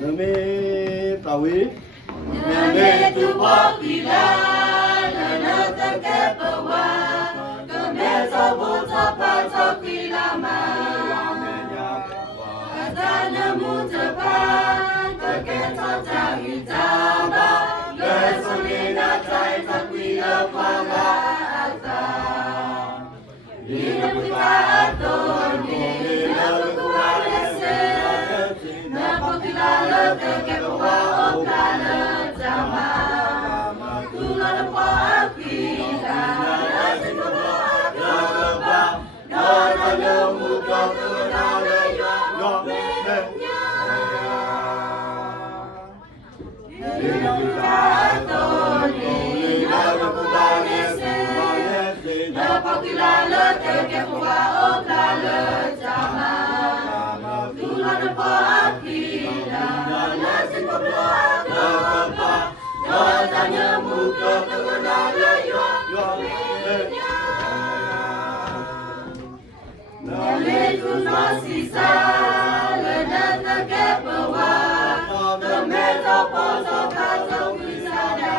Nami tawi. Nami tu bokila, nana terkebawa, kemeso buta pato kilama. Katana mutapan, terketo tahitaba, kesolina tai takwila panga ata. Ina puta atoni, ina kukualese, na pokilala terkebawa okala jama. Tulala po akila, nasi po akaba, nana muka tunala yo menya. Ina puta atoni, ina kukualese, na pokilala terkebawa okala jama. Tulala po akila, nasi po akaba, nana muka tunala yo menya. Nami tu nosisa, lena terkebawa, kemeto poso kato wisada.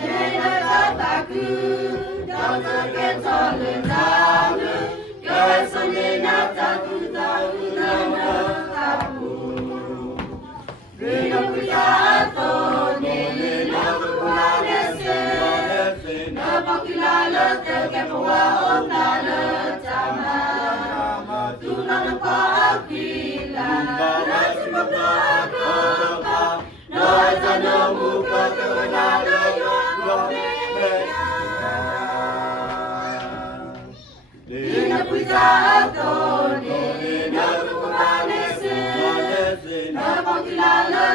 Nena kataku, kau terketo lendamu, kesolina taku tahu nama aku. Vino kuyato, nena kukualese, na pakilala terkebawa okala jama. Tulala po akila, nasi po akaba, nana muka tunala yo menya. Ina puita atone, na kukualese, na pakilala